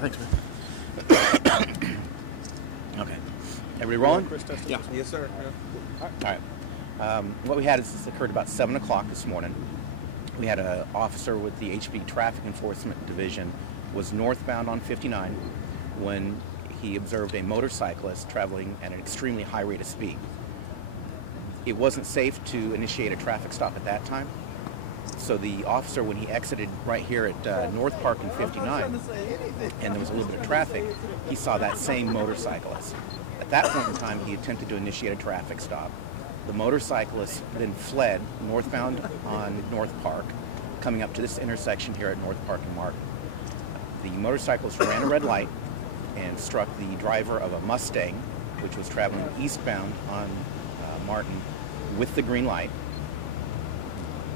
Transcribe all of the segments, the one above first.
Thanks, man. Okay. Everybody rolling? Yeah. Yes, sir. Yeah. All right. What we had is this occurred about 7 o'clock this morning. We had an officer with the HB Traffic Enforcement Division was northbound on 59 when he observed a motorcyclist traveling at an extremely high rate of speed. It wasn't safe to initiate a traffic stop at that time. So the officer, when he exited right here at Northpark in 59, and there was a little bit of traffic, he saw that same motorcyclist. At that point in time, he attempted to initiate a traffic stop. The motorcyclist then fled northbound on Northpark, coming up to this intersection here at Northpark and Martin. The motorcyclist ran a red light and struck the driver of a Mustang, which was traveling eastbound on Martin with the green light.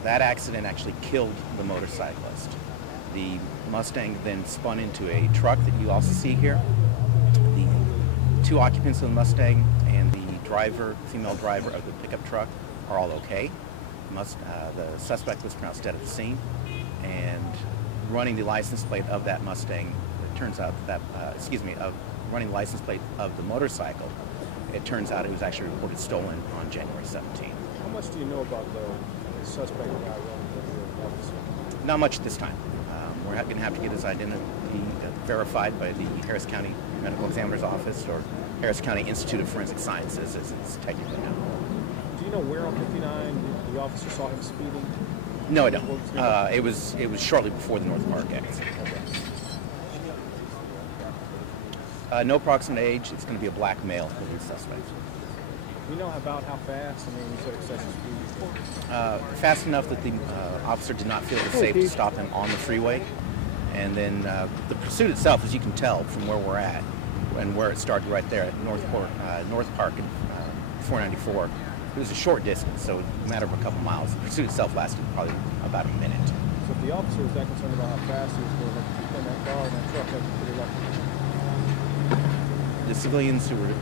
That accident actually killed the motorcyclist. The Mustang then spun into a truck that you also see here. The two occupants of the Mustang and the driver, female driver of the pickup truck, are all okay. The suspect was pronounced dead at the scene, and running the license plate of that Mustang, it turns out that, running the license plate of the motorcycle, it turns out it was actually reported stolen on January 17th. How much do you know about the suspect guy running the officer? Not much at this time. We're going to have to get his identity verified by the Harris County Medical Examiner's Office or Harris County Institute of Forensic Sciences, as it's technically known. Do you know where on 59 the officer saw him speeding? No, I don't. It was shortly before the Northpark exit. Okay. No approximate age. It's going to be a black male for the suspect. Do you know about how fast? I mean, you said excessive speed. Fast enough that the officer did not feel it was safe to stop him on the freeway. And then the pursuit itself, as you can tell from where we're at and where it started right there at Northpark and 494, it was a short distance, so a matter of a couple miles. The pursuit itself lasted probably about a minute. So if the officer was that concerned about how fast he was going, keep in that car and that truck, that's pretty lucky. The civilians who were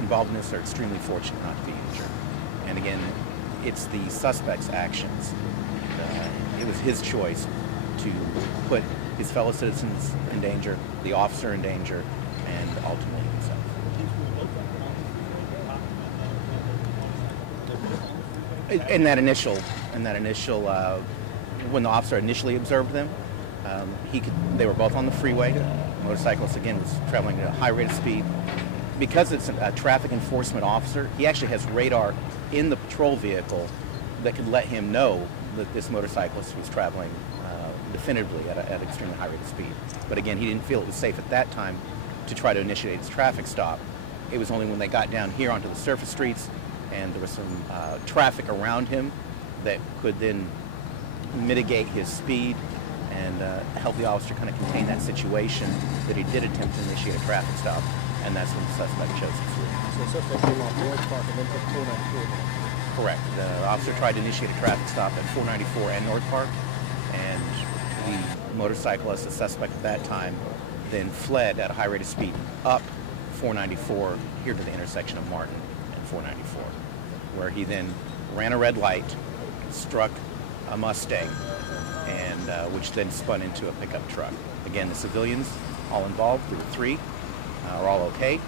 involved in this are extremely fortunate not to be injured. And again, it's the suspect's actions. It was his choice to put his fellow citizens in danger, the officer in danger, and ultimately himself. In that initial, when the officer initially observed them, they were both on the freeway. The motorcyclist, again, was traveling at a high rate of speed. Because it's a traffic enforcement officer, he actually has radar in the patrol vehicle that could let him know that this motorcyclist was traveling definitively at an extremely high rate of speed. But again, he didn't feel it was safe at that time to try to initiate his traffic stop. It was only when they got down here onto the surface streets and there was some traffic around him that could then mitigate his speed and help the officer kind of contain that situation that he did attempt to initiate a traffic stop, and that's when the suspect chose to flee. So the suspect came off Northpark and then took 494. Correct. The officer tried to initiate a traffic stop at 494 and Northpark, and the motorcyclist, the suspect at that time, then fled at a high rate of speed up 494 here to the intersection of Martin and 494, where he then ran a red light, struck a Mustang, and which then spun into a pickup truck. Again, the civilians all involved, there were 3, are all okay,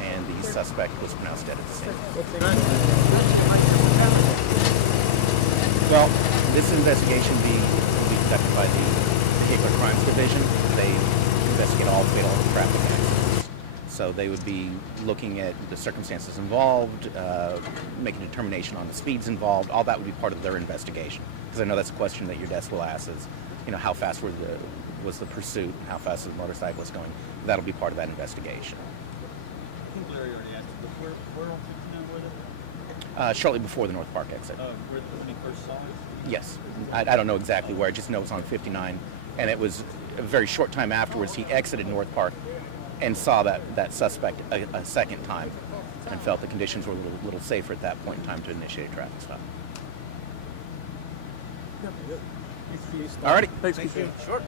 and the suspect was pronounced dead at the scene. Well, this investigation will be conducted by the Vehicular Crimes Division. They investigate all fatal traffic accidents. So they would be looking at the circumstances involved, making a determination on the speeds involved. All that would be part of their investigation. Because I know that's a question that your desk will ask is, how fast was the pursuit, how fast was the motorcyclist going? That'll be part of that investigation. I think Larry already asked, but where on 59 was it? Shortly before the Northpark exit. When he first saw it? Yes. I don't know exactly where, I just know it was on 59. And it was a very short time afterwards he exited Northpark and saw that suspect a second time and felt the conditions were a little safer at that point in time to initiate a traffic stop. All righty. Thanks. Sure.